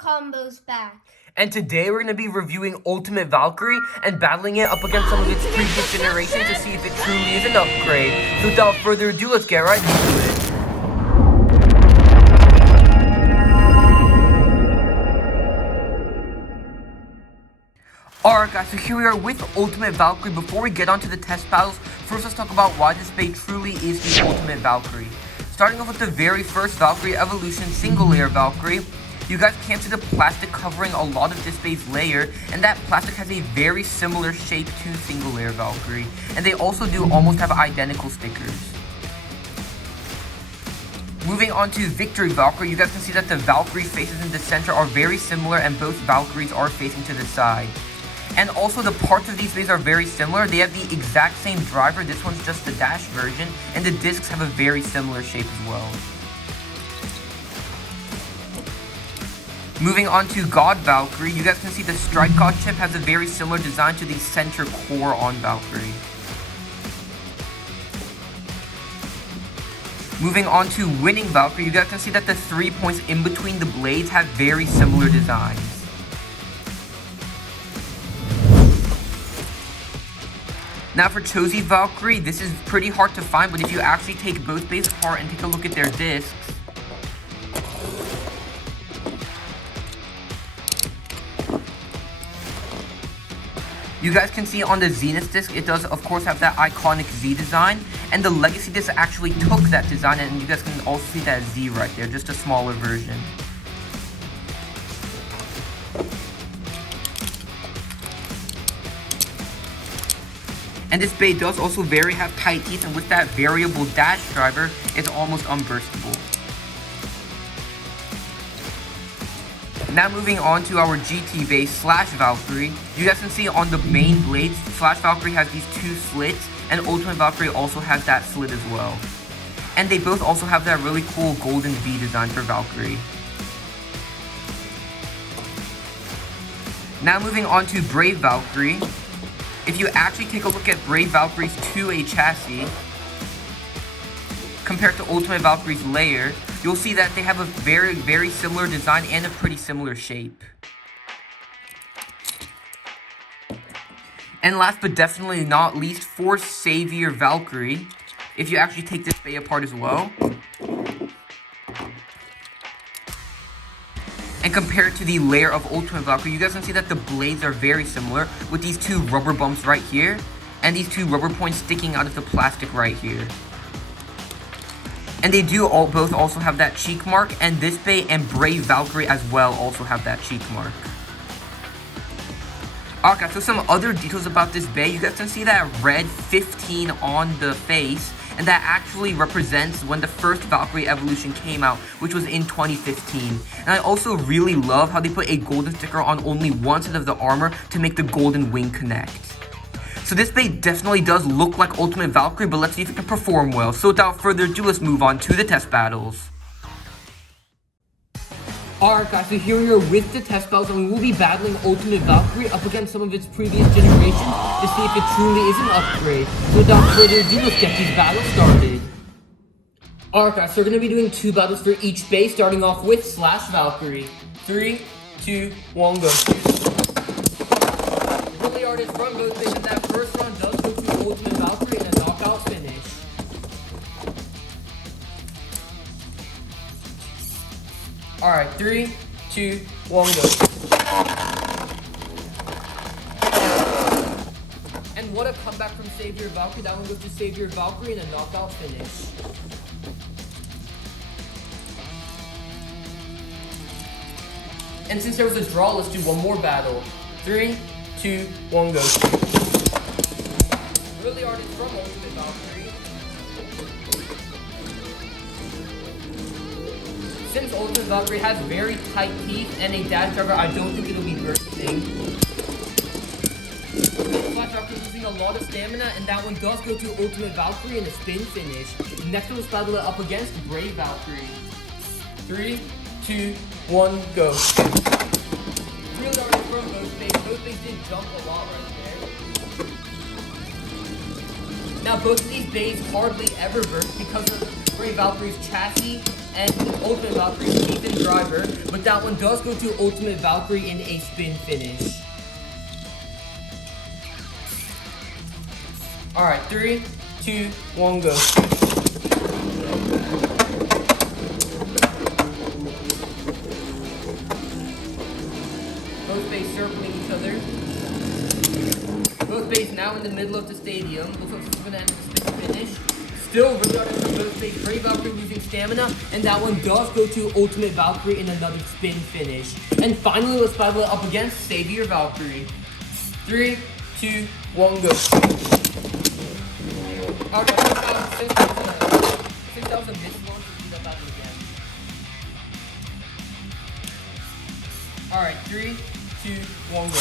combos back. And today we're going to be reviewing Ultimate Valkyrie and battling it up against some of its previous generations to see if it truly is an upgrade. So without further ado, let's get right into it. Alright guys, so here we are with Ultimate Valkyrie. Before we get onto the test battles, first let's talk about why this Beyblade truly is the Ultimate Valkyrie. Starting off with the very first Valkyrie Evolution single layer Valkyrie, you guys can see the plastic covering a lot of this Beybladade's layer, and that plastic has a very similar shape to single layer Valkyrie, and they also do almost have identical stickers. Moving on to Victory Valkyrie, you guys can see that the Valkyrie faces in the center are very similar and both Valkyries are facing to the side. And also the parts of these Beyblades are very similar. They have the exact same driver. This one's just the dash version, and the discs have a very similar shape as well. Moving on to God Valkyrie, you guys can see the Strike God chip has a very similar design to the center core on Valkyrie. Moving on to Winning Valkyrie, you guys can see that the 3 points in between the blades have very similar designs. Now for cho-z Valkyrie, this is pretty hard to find, but if you actually take both bays apart and take a look at their discs, you guys can see on the Zenith disc, it does of course have that iconic Z design, and the Legacy disc actually took that design, and you guys can also see that Z right there, just a smaller version. And this Beyblade does also have tight teeth, and with that variable dash driver, it's almost unburstable. Now moving on to our GT base Slash Valkyrie, you guys can see on the main blades, Slash Valkyrie has these two slits, and Ultimate Valkyrie also has that slit as well. And they both also have that really cool golden V design for Valkyrie. Now moving on to Brave Valkyrie. If you actually take a look at Brave Valkyrie's 2A chassis, compared to Ultimate Valkyrie's layer, you'll see that they have a very similar design and a pretty similar shape. And last but definitely not least, for Savior Valkyrie, if you actually take this bay apart as well, and compared to the layer of Ultimate Valkyrie, you guys can see that the blades are very similar, with these two rubber bumps right here, and these two rubber points sticking out of the plastic right here. And they do both also have that cheek mark, and this Bey and Brave Valkyrie as well also have that cheek mark. Okay, so some other details about this Bey, you guys can see that red 15 on the face, and that actually represents when the first Valkyrie Evolution came out, which was in 2015. And I also really love how they put a golden sticker on only one side of the armor to make the golden wing connect. So this Bey definitely does look like Ultimate Valkyrie, but let's see if it can perform well. So without further ado, let's move on to the test battles. Alright guys, so here we are with the test battles, and we will be battling Ultimate Valkyrie up against some of its previous generations to see if it truly is an upgrade. So without further ado, let's get these battles started. Alright guys, so we're going to be doing two battles for each base, starting off with Slash Valkyrie. 3, 2, 1, go. Really hardest run, both bases, and that first run does go to Ultimate Valkyrie and a knockout finish. Alright, 3, 2, 1, go. And what a comeback from Savior Valkyrie. That one goes to Savior Valkyrie and a knockout finish. And since there was a draw, let's do one more battle. 3, 2, 1, go. Really hard from Ultimate Valkyrie. Since Ultimate Valkyrie has very tight teeth and a dash driver, I don't think it'll be bursting. Slash Valkyrie is using a lot of stamina, and that one does go to Ultimate Valkyrie in a spin finish. Next, let's battle it up against Brave Valkyrie. 3, 2, 1, go. Really hard from both things. Both things did jump a lot right there. Now, both of these bays hardly ever burst because of Brave Valkyrie's chassis and Ultimate Valkyrie's teeth and driver, but but that one does go to Ultimate Valkyrie in a spin finish. Alright, 3, 2, 1, go. Both bays circling each other. Both bays now in the middle of the stadium. Looks like it's going to end with a spin finish. Still really hard from both bays. Brave Valkyrie losing stamina, and that one does go to Ultimate Valkyrie in another spin finish. And finally, let's battle it up against Savior Valkyrie. 3, 2, 1, go. Okay, since that was a missed launch, let's do that battle again. Alright, 3, 2, 1, go.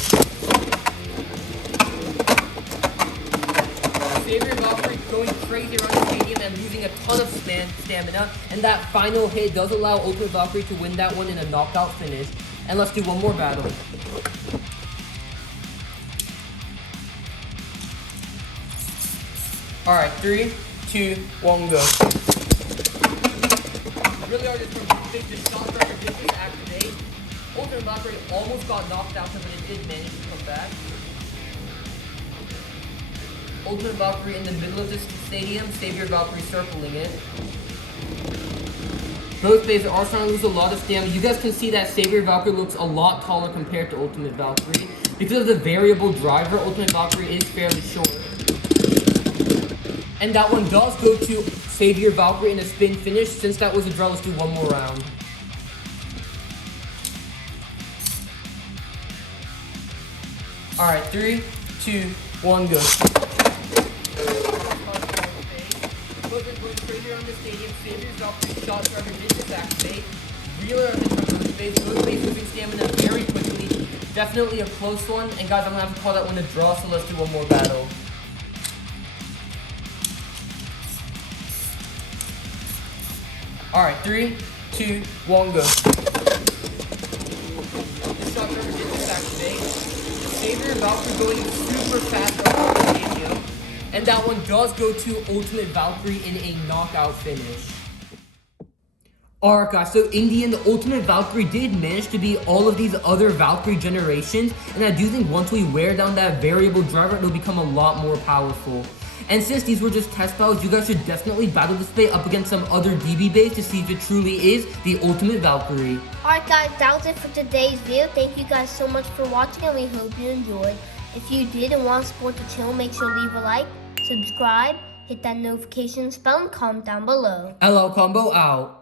Savior Valkyrie going crazy around the stadium and losing a ton of stamina. And that final hit does allow Ultimate Valkyrie to win that one in a knockout finish. And let's do one more battle. Alright, 3, 2, 1, go. Really hard to take the shot driver didn't activate. Ultimate Valkyrie almost got knocked out, but it did manage to come back. Ultimate Valkyrie in the middle of this stadium, Savior Valkyrie circling it. Both bays are starting to lose a lot of stamina. You guys can see that Savior Valkyrie looks a lot taller compared to Ultimate Valkyrie. Because of the variable driver, Ultimate Valkyrie is fairly short. And that one does go to Savior Valkyrie in a spin finish. Since that was a draw, let's do one more round. Alright, 3, 2, 1, go. On the stadium, Savior's Valkyrie shot driver did disactivate. Reeler on the both bays losing stamina very quickly. Definitely a close one. And guys, I'm gonna have to call that one a draw, so let's do one more battle. Alright, 3, 2, 1, go. The shot driver did disactivate. Savior Valkyrie going super fast around the stadium. And that one does go to Ultimate Valkyrie in a knockout finish. Alright guys, so in the end, the Ultimate Valkyrie did manage to beat all of these other Valkyrie generations. And I do think once we wear down that variable driver, it'll become a lot more powerful. And since these were just test battles, you guys should definitely battle this bay up against some other DB bays to see if it truly is the Ultimate Valkyrie. Alright guys, that was it for today's video. Thank you guys so much for watching, and we hope you enjoyed. If you did and want to support the channel, make sure to leave a like, subscribe, hit that notification bell, and comment down below. LL Combo out.